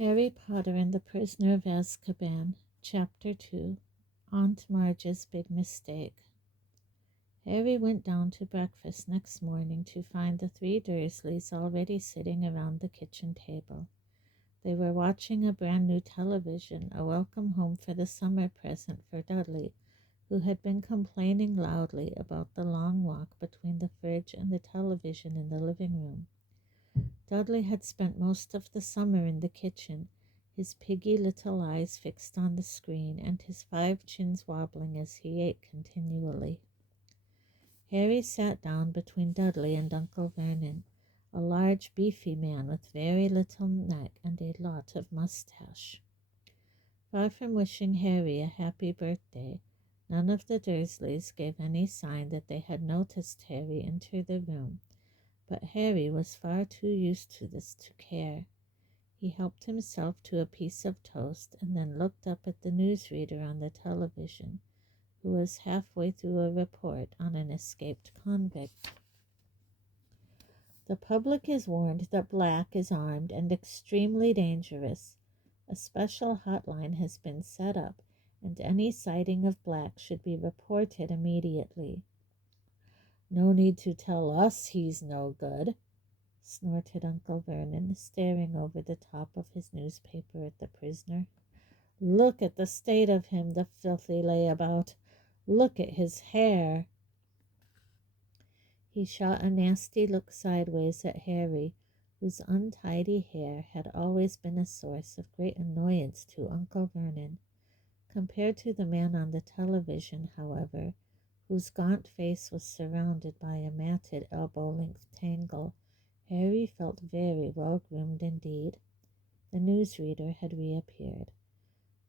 Harry Potter and the Prisoner of Azkaban, Chapter 2, Aunt Marge's Big Mistake. Harry went down to breakfast next morning to find the three Dursleys already sitting around the kitchen table. They were watching a brand new television, a welcome home for the summer present for Dudley, who had been complaining loudly about the long walk between the fridge and the television in the living room. Dudley had spent most of the summer in the kitchen, his piggy little eyes fixed on the screen and his 5 chins wobbling as he ate continually. Harry sat down between Dudley and Uncle Vernon, a large beefy man with very little neck and a lot of mustache. Far from wishing Harry a happy birthday, none of the Dursleys gave any sign that they had noticed Harry enter the room. But Harry was far too used to this to care. He helped himself to a piece of toast and then looked up at the newsreader on the television, who was halfway through a report on an escaped convict. The public is warned that Black is armed and extremely dangerous. A special hotline has been set up, and any sighting of Black should be reported immediately. "No need to tell us he's no good," snorted Uncle Vernon, staring over the top of his newspaper at the prisoner. "Look at the state of him, the filthy layabout. Look at his hair." He shot a nasty look sideways at Harry, whose untidy hair had always been a source of great annoyance to Uncle Vernon. Compared to the man on the television, however, whose gaunt face was surrounded by a matted elbow-length tangle, Harry felt very well-groomed indeed. The newsreader had reappeared.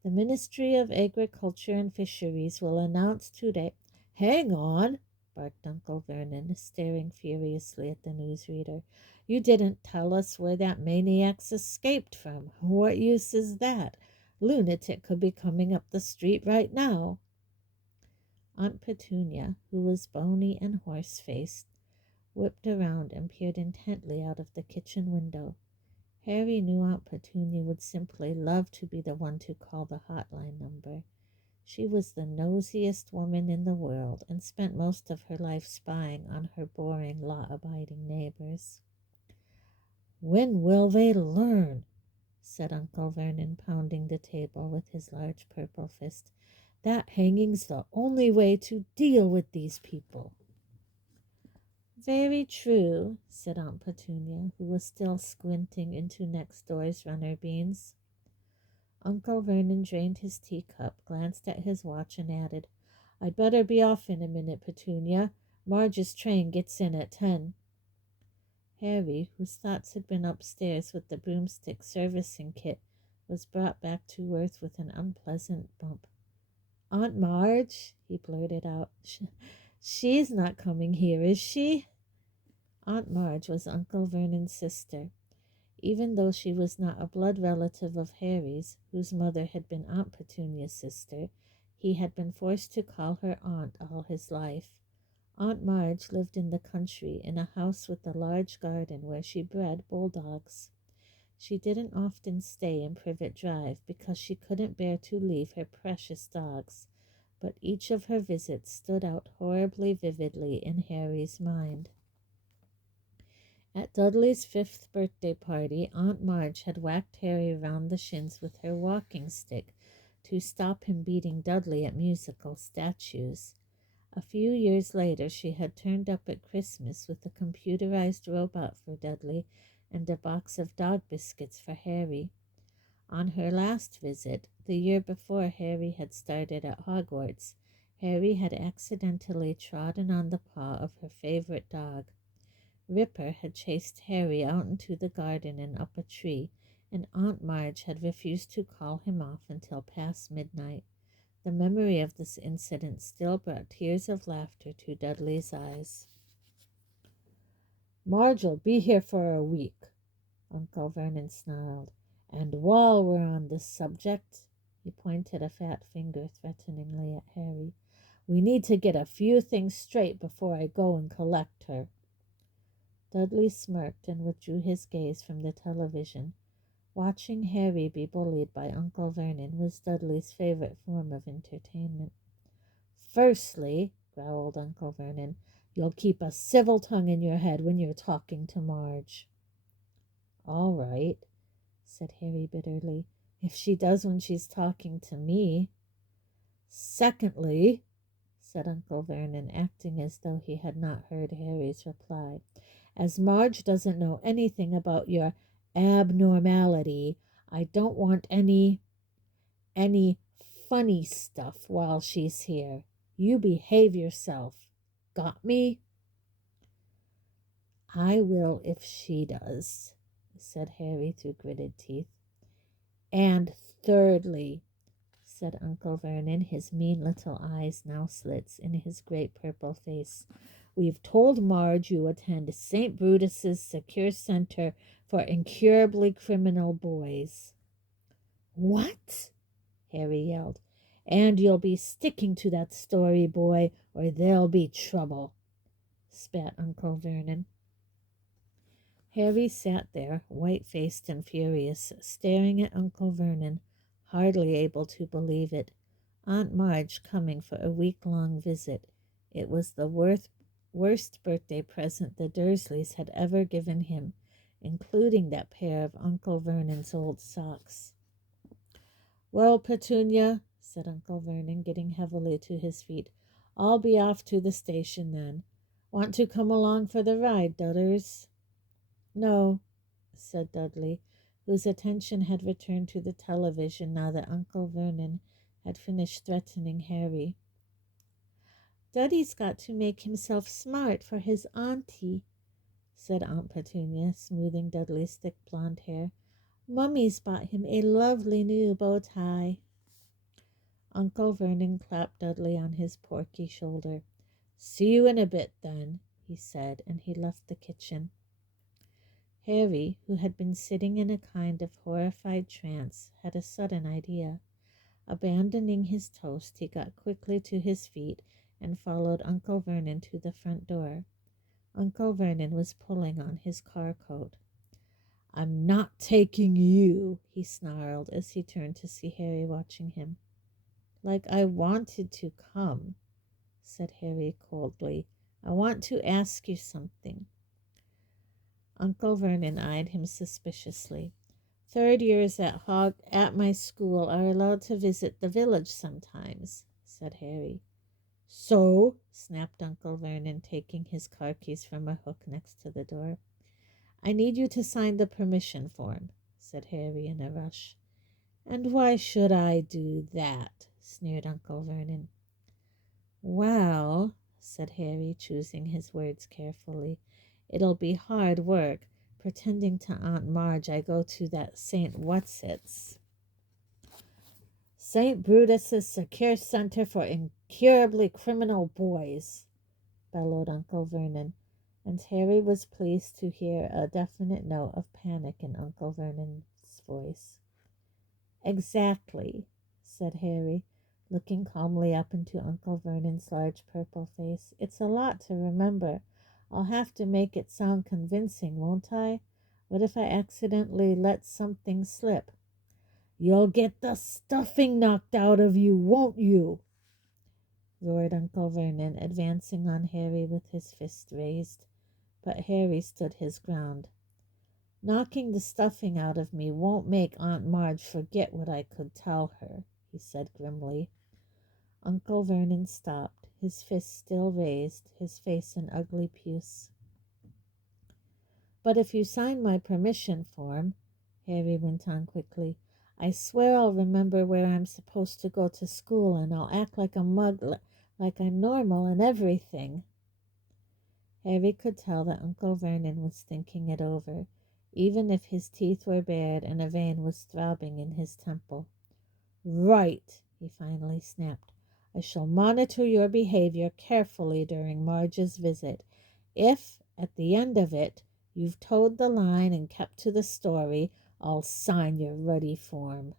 "The Ministry of Agriculture and Fisheries will announce today—" "Hang on!" barked Uncle Vernon, staring furiously at the newsreader. "You didn't tell us where that maniac's escaped from. What use is that? Lunatic could be coming up the street right now." Aunt Petunia, who was bony and horse-faced, whipped around and peered intently out of the kitchen window. Harry knew Aunt Petunia would simply love to be the one to call the hotline number. She was the nosiest woman in the world and spent most of her life spying on her boring, law-abiding neighbors. "When will they learn?" said Uncle Vernon, pounding the table with his large purple fist. "That hanging's the only way to deal with these people." "Very true," said Aunt Petunia, who was still squinting into next door's runner beans. Uncle Vernon drained his teacup, glanced at his watch, and added, "I'd better be off in a minute, Petunia. Marge's train gets in at 10. Harry, whose thoughts had been upstairs with the broomstick servicing kit, was brought back to earth with an unpleasant bump. "Aunt Marge," he blurted out, "she's not coming here, is she?" Aunt Marge was Uncle Vernon's sister. Even though she was not a blood relative of Harry's, whose mother had been Aunt Petunia's sister, he had been forced to call her aunt all his life. Aunt Marge lived in the country in a house with a large garden where she bred bulldogs. She didn't often stay in Privet Drive because she couldn't bear to leave her precious dogs, but each of her visits stood out horribly vividly in Harry's mind. At Dudley's 5th birthday party, Aunt Marge had whacked Harry round the shins with her walking stick to stop him beating Dudley at musical statues. A few years later, she had turned up at Christmas with a computerized robot for Dudley and a box of dog biscuits for Harry. On her last visit, the year before Harry had started at Hogwarts, Harry had accidentally trodden on the paw of her favorite dog. Ripper had chased Harry out into the garden and up a tree, and Aunt Marge had refused to call him off until past midnight. The memory of this incident still brought tears of laughter to Dudley's eyes. "Marge'll be here for a week," Uncle Vernon snarled. "And while we're on this subject," he pointed a fat finger threateningly at Harry, "we need to get a few things straight before I go and collect her." Dudley smirked and withdrew his gaze from the television. Watching Harry be bullied by Uncle Vernon was Dudley's favorite form of entertainment. "Firstly," growled Uncle Vernon, "you'll keep a civil tongue in your head when you're talking to Marge." "All right," said Harry bitterly, "if she does when she's talking to me." "Secondly," said Uncle Vernon, acting as though he had not heard Harry's reply, "as Marge doesn't know anything about your abnormality, I don't want any funny stuff while she's here. You behave yourself. Got me?" "I will if she does," said Harry through gritted teeth. "And thirdly," said Uncle Vernon, his mean little eyes now slits in his great purple face, "we've told Marge you attend St. Brutus's Secure Center for Incurably Criminal Boys." "What?" Harry yelled. "And you'll be sticking to that story, boy, or there'll be trouble," spat Uncle Vernon. Harry sat there, white-faced and furious, staring at Uncle Vernon, hardly able to believe it. Aunt Marge coming for a week-long visit. It was the worst birthday present the Dursleys had ever given him, including that pair of Uncle Vernon's old socks. "Well, Petunia," said Uncle Vernon, getting heavily to his feet, "I'll be off to the station then. Want to come along for the ride, Dudders?" "No," said Dudley, whose attention had returned to the television now that Uncle Vernon had finished threatening Harry. "Duddy's got to make himself smart for his auntie," said Aunt Petunia, smoothing Dudley's thick blonde hair. "Mummy's bought him a lovely new bow tie." Uncle Vernon clapped Dudley on his porky shoulder. "See you in a bit, then," he said, and he left the kitchen. Harry, who had been sitting in a kind of horrified trance, had a sudden idea. Abandoning his toast, he got quickly to his feet and followed Uncle Vernon to the front door. Uncle Vernon was pulling on his car coat. "I'm not taking you," he snarled as he turned to see Harry watching him. "Like I wanted to come," said Harry coldly. "I want to ask you something." Uncle Vernon eyed him suspiciously. "Third years at my school are allowed to visit the village sometimes," said Harry. "So?" snapped Uncle Vernon, taking his car keys from a hook next to the door. "I need you to sign the permission form," said Harry in a rush. "And why should I do that?" sneered Uncle Vernon. "Well," said Harry, choosing his words carefully, "it'll be hard work pretending to Aunt Marge I go to that St. Whatsits. St. Brutus's Secure Center for Incurably Criminal Boys," bellowed Uncle Vernon, and Harry was pleased to hear a definite note of panic in Uncle Vernon's voice. "Exactly," said Harry, looking calmly up into Uncle Vernon's large purple face. "It's a lot to remember. I'll have to make it sound convincing, won't I? What if I accidentally let something slip?" "You'll get the stuffing knocked out of you, won't you?" roared Uncle Vernon, advancing on Harry with his fist raised. But Harry stood his ground. "Knocking the stuffing out of me won't make Aunt Marge forget what I could tell her," he said grimly. Uncle Vernon stopped, his fist still raised, his face an ugly puce. "But if you sign my permission form," Harry went on quickly, "I swear I'll remember where I'm supposed to go to school, and I'll act like a mug, like I'm normal and everything." Harry could tell that Uncle Vernon was thinking it over, even if his teeth were bared and a vein was throbbing in his temple. "Right," he finally snapped. "I shall monitor your behavior carefully during Marge's visit. If, at the end of it, you've toed the line and kept to the story, I'll sign your ruddy form."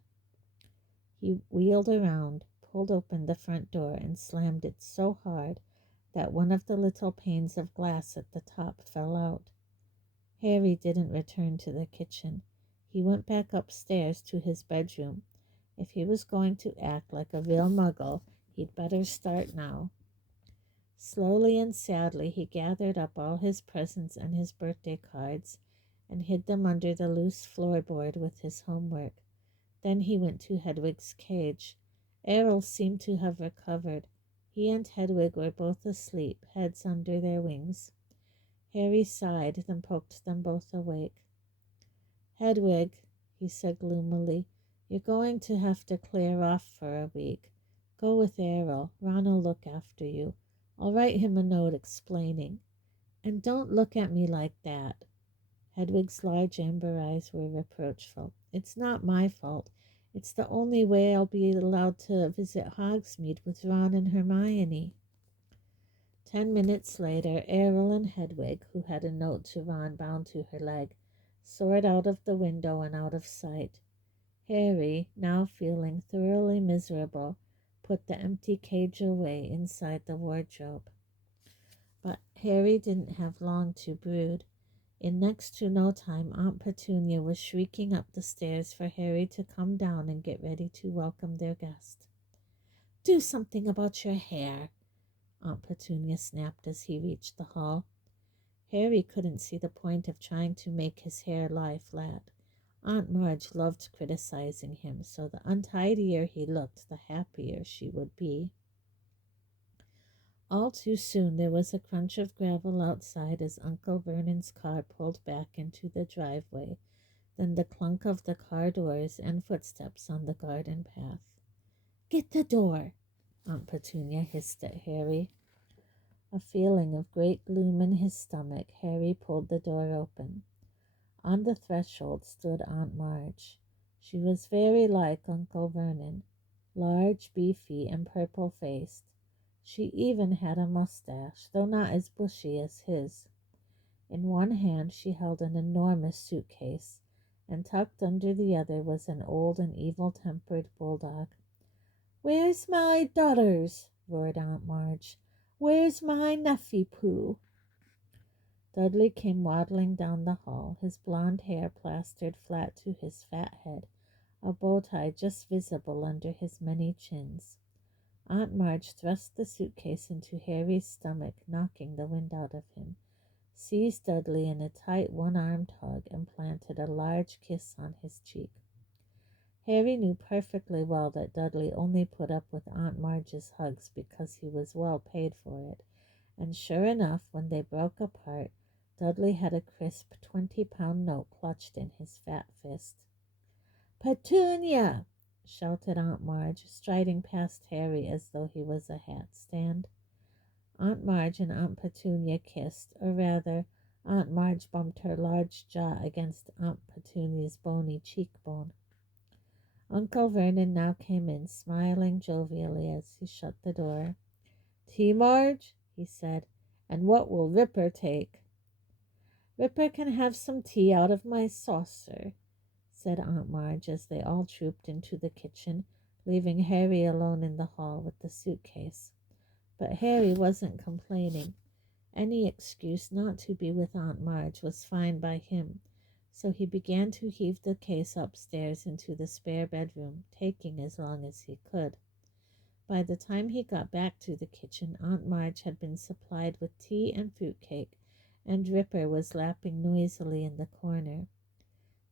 He wheeled around, pulled open the front door, and slammed it so hard that one of the little panes of glass at the top fell out. Harry didn't return to the kitchen. He went back upstairs to his bedroom. If he was going to act like a real muggle, he'd better start now. Slowly and sadly he gathered up all his presents and his birthday cards and hid them under the loose floorboard with his homework. Then he went to Hedwig's cage. Errol seemed to have recovered. He and Hedwig were both asleep, heads under their wings. Harry sighed, then poked them both awake. "Hedwig," he said gloomily, "you're going to have to clear off for a week. Go with Errol. Ron'll look after you. I'll write him a note explaining. And don't look at me like that." Hedwig's large amber eyes were reproachful. "It's not my fault. It's the only way I'll be allowed to visit Hogsmeade with Ron and Hermione." 10 minutes later, Errol and Hedwig, who had a note to Ron bound to her leg, soared out of the window and out of sight. Harry, now feeling thoroughly miserable, put the empty cage away inside the wardrobe. But Harry didn't have long to brood. In next to no time, Aunt Petunia was shrieking up the stairs for Harry to come down and get ready to welcome their guest. "Do something about your hair," Aunt Petunia snapped as he reached the hall. Harry couldn't see the point of trying to make his hair lie flat. Aunt Marge loved criticizing him, so the untidier he looked, the happier she would be. All too soon there was a crunch of gravel outside as Uncle Vernon's car pulled back into the driveway, then the clunk of the car doors and footsteps on the garden path. "Get the door," Aunt Petunia hissed at Harry. A feeling of great gloom in his stomach, Harry pulled the door open. On the threshold stood Aunt Marge. She was very like Uncle Vernon, large, beefy, and purple-faced. She even had a mustache, though not as bushy as his. In one hand she held an enormous suitcase, and tucked under the other was an old and evil-tempered bulldog. "Where's my daughters?" roared Aunt Marge. "Where's my Nuffy Pooh?" Dudley came waddling down the hall, his blond hair plastered flat to his fat head, a bow tie just visible under his many chins. Aunt Marge thrust the suitcase into Harry's stomach, knocking the wind out of him, seized Dudley in a tight one-armed hug, and planted a large kiss on his cheek. Harry knew perfectly well that Dudley only put up with Aunt Marge's hugs because he was well paid for it, and sure enough, when they broke apart, Dudley had a crisp 20-pound note clutched in his fat fist. "Petunia!" shouted Aunt Marge, striding past Harry as though he was a hat stand. Aunt Marge and Aunt Petunia kissed, or rather, Aunt Marge bumped her large jaw against Aunt Petunia's bony cheekbone. Uncle Vernon now came in, smiling jovially as he shut the door. "Tea, Marge?" he said. "And what will Ripper take?" "Ripper can have some tea out of my saucer," said Aunt Marge as they all trooped into the kitchen, leaving Harry alone in the hall with the suitcase. But Harry wasn't complaining. Any excuse not to be with Aunt Marge was fine by him, so he began to heave the case upstairs into the spare bedroom, taking as long as he could. By the time he got back to the kitchen, Aunt Marge had been supplied with tea and fruitcake, and Ripper was lapping noisily in the corner.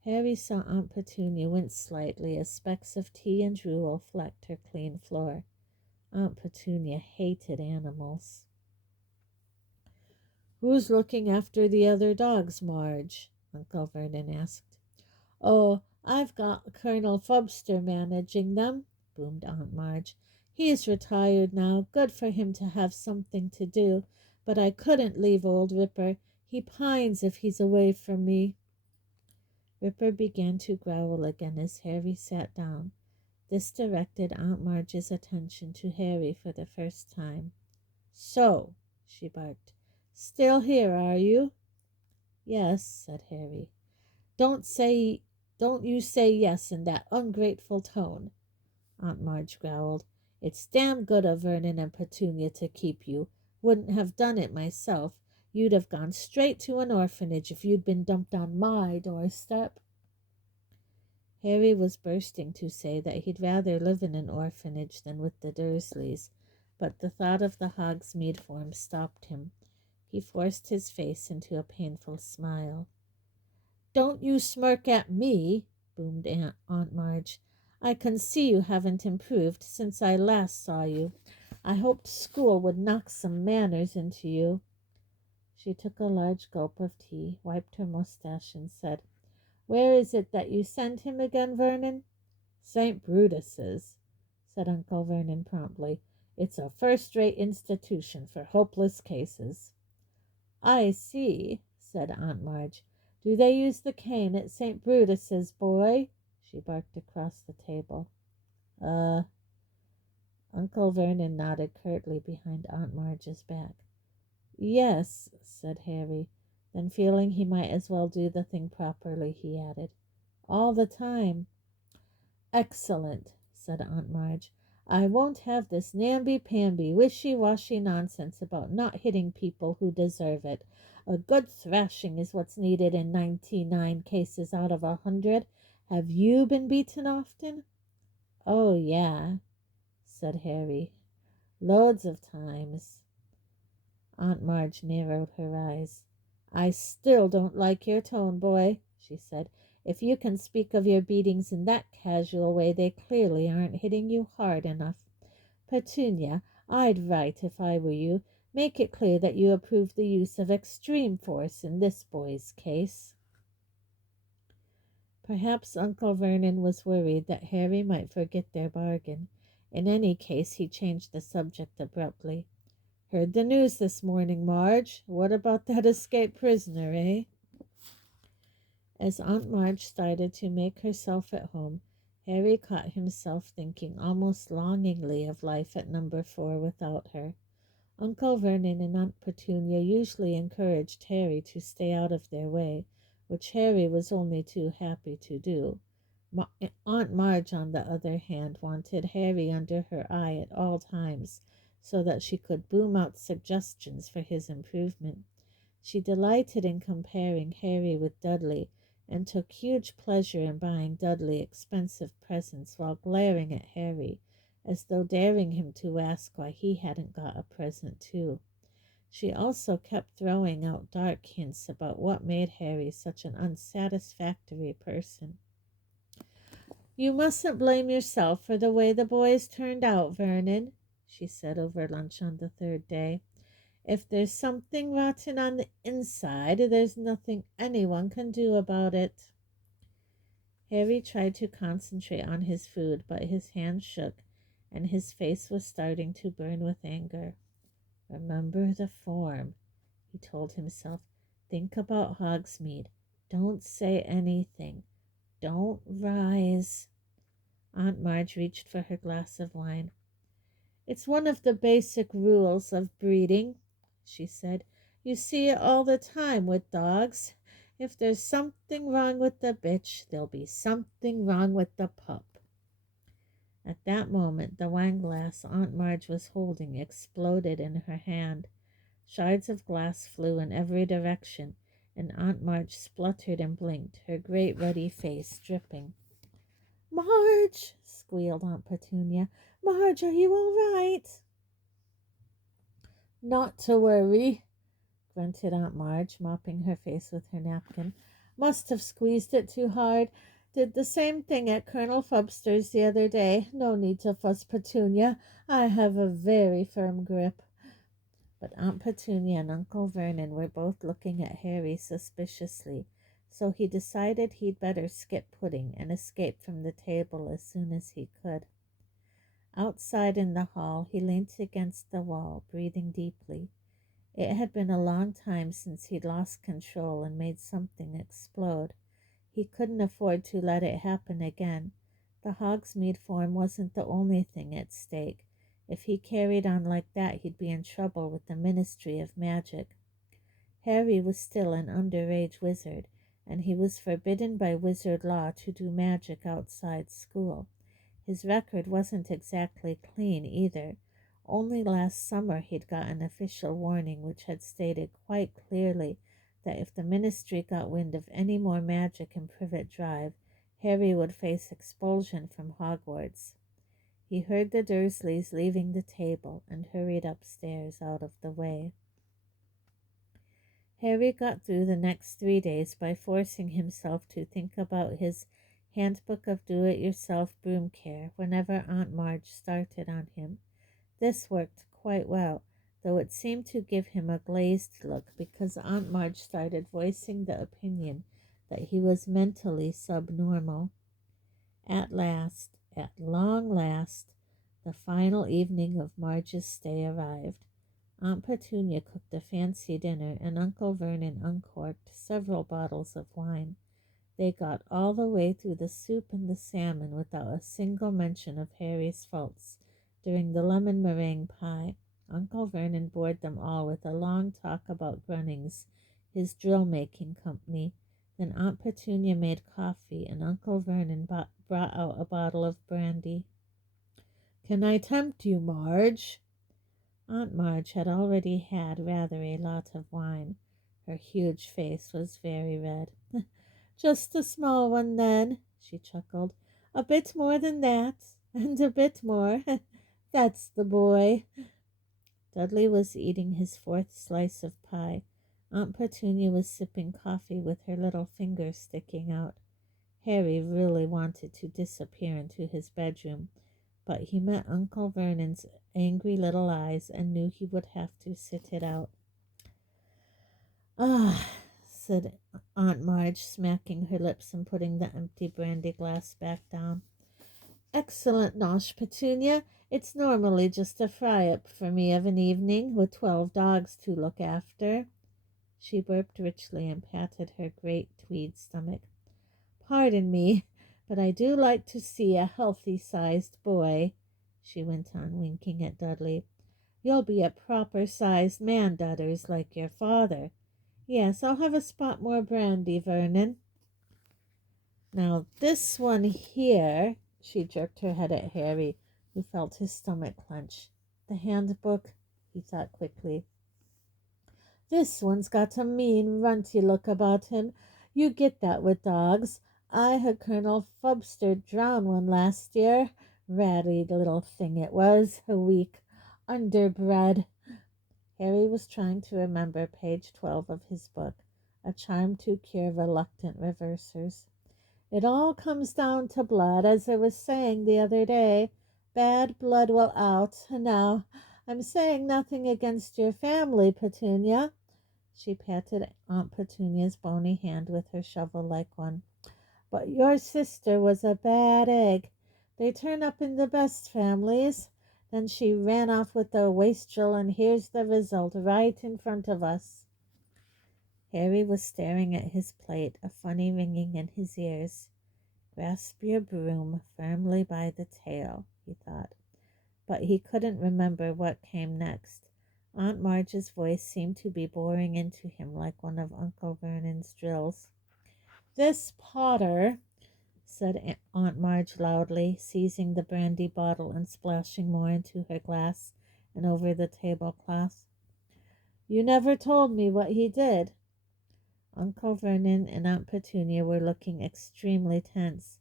Harry saw Aunt Petunia wince slightly as specks of tea and drool flecked her clean floor. Aunt Petunia hated animals. "Who's looking after the other dogs, Marge?" Uncle Vernon asked. "Oh, I've got Colonel Fubster managing them," boomed Aunt Marge. "He's retired now. Good for him to have something to do. But I couldn't leave old Ripper. He pines if he's away from me." Ripper began to growl again as Harry sat down. This directed Aunt Marge's attention to Harry for the first time. "So," she barked, "still here, are you?" "Yes," said Harry. Don't you say yes in that ungrateful tone," Aunt Marge growled. "It's damn good of Vernon and Petunia to keep you. Wouldn't have done it myself. You'd have gone straight to an orphanage if you'd been dumped on my doorstep." Harry was bursting to say that he'd rather live in an orphanage than with the Dursleys, but the thought of the Hogsmeade form stopped him. He forced his face into a painful smile. "Don't you smirk at me," boomed Aunt Marge. "I can see you haven't improved since I last saw you. I hoped school would knock some manners into you." She took a large gulp of tea, wiped her mustache, and said, "Where is it that you send him again, Vernon?" "St. Brutus's," said Uncle Vernon promptly. "It's a first-rate institution for hopeless cases." "I see," said Aunt Marge. "Do they use the cane at St. Brutus's, boy?" She barked across the table. Uh, Uncle Vernon nodded curtly behind Aunt Marge's back. "Yes," said Harry. Then, feeling he might as well do the thing properly, he added, "all the time." "Excellent," said Aunt Marge. "I won't have this namby-pamby, wishy-washy nonsense about not hitting people who deserve it. A good thrashing is what's needed in 99 cases out of 100. Have you been beaten often?" "Oh, yeah," said Harry. "Loads of times." Aunt Marge narrowed her eyes. "I still don't like your tone, boy," she said. "If you can speak of your beatings in that casual way, they clearly aren't hitting you hard enough. Petunia, I'd write if I were you. Make it clear that you approve the use of extreme force in this boy's case." Perhaps Uncle Vernon was worried that Harry might forget their bargain. In any case, he changed the subject abruptly. "Heard the news this morning, Marge. What about that escaped prisoner, eh?" As Aunt Marge started to make herself at home, Harry caught himself thinking almost longingly of life at number 4 without her. Uncle Vernon and Aunt Petunia usually encouraged Harry to stay out of their way, which Harry was only too happy to do. Aunt Marge, on the other hand, wanted Harry under her eye at all times, so that she could boom out suggestions for his improvement. She delighted in comparing Harry with Dudley, and took huge pleasure in buying Dudley expensive presents while glaring at Harry, as though daring him to ask why he hadn't got a present too. She also kept throwing out dark hints about what made Harry such an unsatisfactory person. "You mustn't blame yourself for the way the boys turned out, Vernon," she said over lunch on the third day. "If there's something rotten on the inside, there's nothing anyone can do about it." Harry tried to concentrate on his food, but his hands shook, and his face was starting to burn with anger. "Remember the form," he told himself. "Think about Hogsmeade. Don't say anything. Don't rise." Aunt Marge reached for her glass of wine. "It's one of the basic rules of breeding," she said. "You see it all the time with dogs. If there's something wrong with the bitch, there'll be something wrong with the pup." At that moment, the wine glass Aunt Marge was holding exploded in her hand. Shards of glass flew in every direction, and Aunt Marge spluttered and blinked, her great ruddy face dripping. "Marge!" squealed Aunt Petunia. "Marge, are you all right?" "Not to worry," grunted Aunt Marge, mopping her face with her napkin. "Must have squeezed it too hard. Did the same thing at Colonel Fubster's the other day. No need to fuss, Petunia. I have a very firm grip." But Aunt Petunia and Uncle Vernon were both looking at Harry suspiciously, so he decided he'd better skip pudding and escape from the table as soon as he could. Outside in the hall, he leant against the wall, breathing deeply. It had been a long time since he'd lost control and made something explode. He couldn't afford to let it happen again. The Hogsmeade form wasn't the only thing at stake. If he carried on like that, he'd be in trouble with the Ministry of Magic. Harry was still an underage wizard, and he was forbidden by wizard law to do magic outside school. His record wasn't exactly clean either. Only last summer he'd got an official warning which had stated quite clearly that if the Ministry got wind of any more magic in Privet Drive, Harry would face expulsion from Hogwarts. He heard the Dursleys leaving the table and hurried upstairs out of the way. Harry got through the next 3 days by forcing himself to think about his handbook of do-it-yourself broom care whenever Aunt Marge started on him. This worked quite well, though it seemed to give him a glazed look because Aunt Marge started voicing the opinion that he was mentally subnormal. At long last, the final evening of Marge's stay arrived. Aunt Petunia cooked a fancy dinner, and Uncle Vernon uncorked several bottles of wine. They got all the way through the soup and the salmon without a single mention of Harry's faults. During the lemon meringue pie, Uncle Vernon bored them all with a long talk about Grunnings, his drill-making company. Then Aunt Petunia made coffee, and Uncle Vernon brought out a bottle of brandy. "Can I tempt you, Marge?" Aunt Marge had already had rather a lot of wine. Her huge face was very red. "Just a small one, then," she chuckled. "A bit more than that, and a bit more. That's the boy." Dudley was eating his fourth slice of pie. Aunt Petunia was sipping coffee with her little fingers sticking out. Harry really wanted to disappear into his bedroom, but he met Uncle Vernon's angry little eyes and knew he would have to sit it out. "Ah," said Aunt Marge, smacking her lips and putting the empty brandy glass back down. "Excellent nosh, Petunia. It's normally just a fry-up for me of an evening, with 12 dogs to look after." She burped richly and patted her great tweed stomach. "Pardon me, but I do like to see a healthy-sized boy," she went on, winking at Dudley. "You'll be a proper-sized man, Dudders, like your father. Yes, I'll have a spot more brandy, Vernon. Now this one here," she jerked her head at Harry, who felt his stomach clench. "The handbook," he thought quickly. "This one's got a mean, runty look about him. You get that with dogs. I had Colonel Fubster drown one last year. Ratty little thing it was, weak, underbred." Harry was trying to remember page 12 of his book, A Charm to Cure Reluctant Reversers. "It all comes down to blood, as I was saying the other day. Bad blood will out. Now, I'm saying nothing against your family, Petunia." She patted Aunt Petunia's bony hand with her shovel-like one. "But your sister was a bad egg. They turn up in the best families. Then she ran off with a wastrel, and here's the result right in front of us." Harry was staring at his plate, a funny ringing in his ears. "Grasp your broom firmly by the tail," he thought. But he couldn't remember what came next. Aunt Marge's voice seemed to be boring into him like one of Uncle Vernon's drills. "This Potter," said Aunt Marge loudly, seizing the brandy bottle and splashing more into her glass and over the tablecloth. "You never told me what he did." Uncle Vernon and Aunt Petunia were looking extremely tense.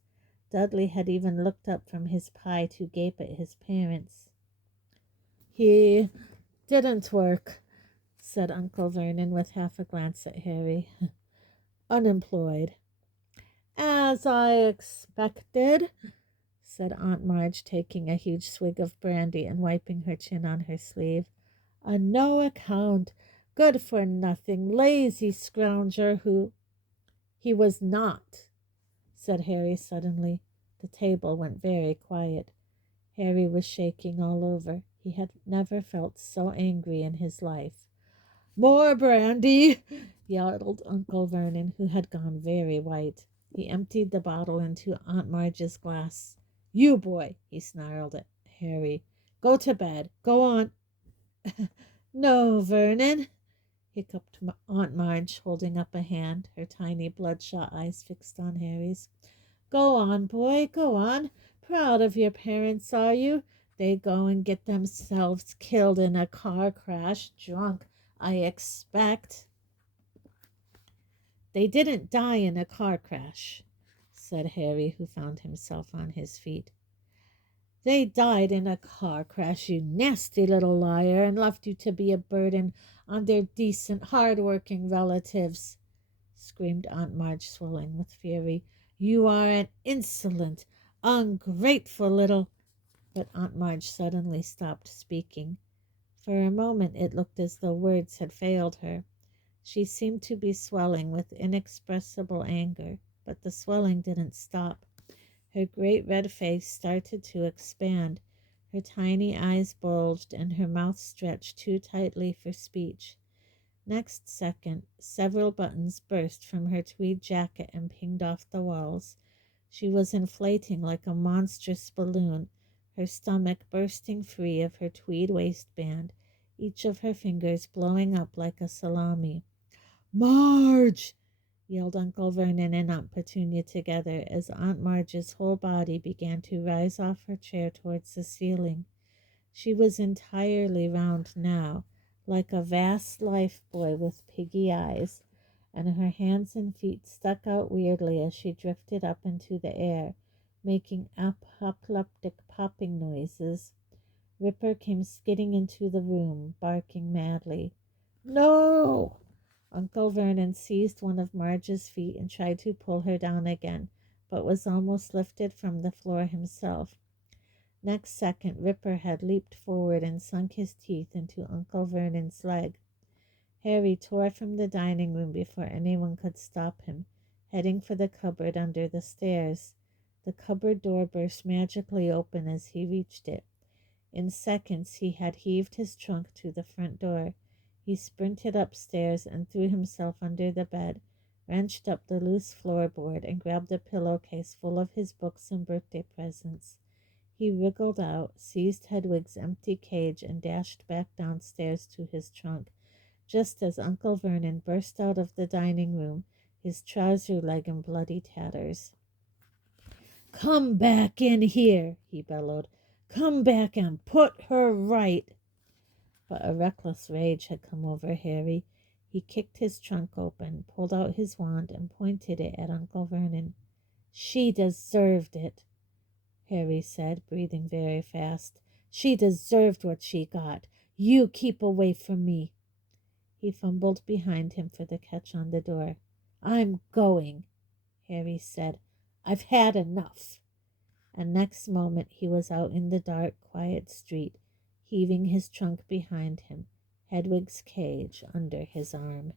Dudley had even looked up from his pie to gape at his parents. "He didn't work," said Uncle Vernon with half a glance at Harry. "Unemployed." "As I expected," said Aunt Marge, taking a huge swig of brandy and wiping her chin on her sleeve. "A no account, good-for-nothing, lazy scrounger who—" "He was not," said Harry suddenly. The table went very quiet. Harry was shaking all over. He had never felt so angry in his life. "More brandy!" yelled Uncle Vernon, who had gone very white. He emptied the bottle into Aunt Marge's glass. "You boy," he snarled at Harry. "Go to bed. Go on." "No, Vernon," hiccuped Aunt Marge, holding up a hand, her tiny bloodshot eyes fixed on Harry's. "Go on, boy, go on. Proud of your parents, are you? They go and get themselves killed in a car crash, drunk, I expect." "They didn't die in a car crash," said Harry, who found himself on his feet. They died in a car crash, you nasty little liar, and left you to be a burden on their decent, hard-working relatives, screamed Aunt Marge, swelling with fury. You are an insolent, ungrateful little... But Aunt Marge suddenly stopped speaking. For a moment it looked as though words had failed her. She seemed to be swelling with inexpressible anger, but the swelling didn't stop. Her great red face started to expand. Her tiny eyes bulged and her mouth stretched too tightly for speech. Next second, several buttons burst from her tweed jacket and pinged off the walls. She was inflating like a monstrous balloon, her stomach bursting free of her tweed waistband, each of her fingers blowing up like a salami. Marge! Yelled Uncle Vernon and Aunt Petunia together as Aunt Marge's whole body began to rise off her chair towards the ceiling. She was entirely round now, like a vast life buoy with piggy eyes, and her hands and feet stuck out weirdly as she drifted up into the air, making apocalyptic popping noises. Ripper came skidding into the room, barking madly. No! Uncle Vernon seized one of Marge's feet and tried to pull her down again, but was almost lifted from the floor himself. Next second, Ripper had leaped forward and sunk his teeth into Uncle Vernon's leg. Harry tore from the dining room before anyone could stop him, heading for the cupboard under the stairs. The cupboard door burst magically open as he reached it. In seconds, he had heaved his trunk to the front door. He sprinted upstairs and threw himself under the bed, wrenched up the loose floorboard, and grabbed a pillowcase full of his books and birthday presents. He wriggled out, seized Hedwig's empty cage, and dashed back downstairs to his trunk, just as Uncle Vernon burst out of the dining room, his trouser leg in bloody tatters. Come back in here, he bellowed. Come back and put her right. But a reckless rage had come over Harry. He kicked his trunk open, pulled out his wand, and pointed it at Uncle Vernon. She deserved it, Harry said, breathing very fast. She deserved what she got. You keep away from me. He fumbled behind him for the catch on the door. I'm going, Harry said. I've had enough. And next moment he was out in the dark, quiet street, heaving his trunk behind him, Hedwig's cage under his arm.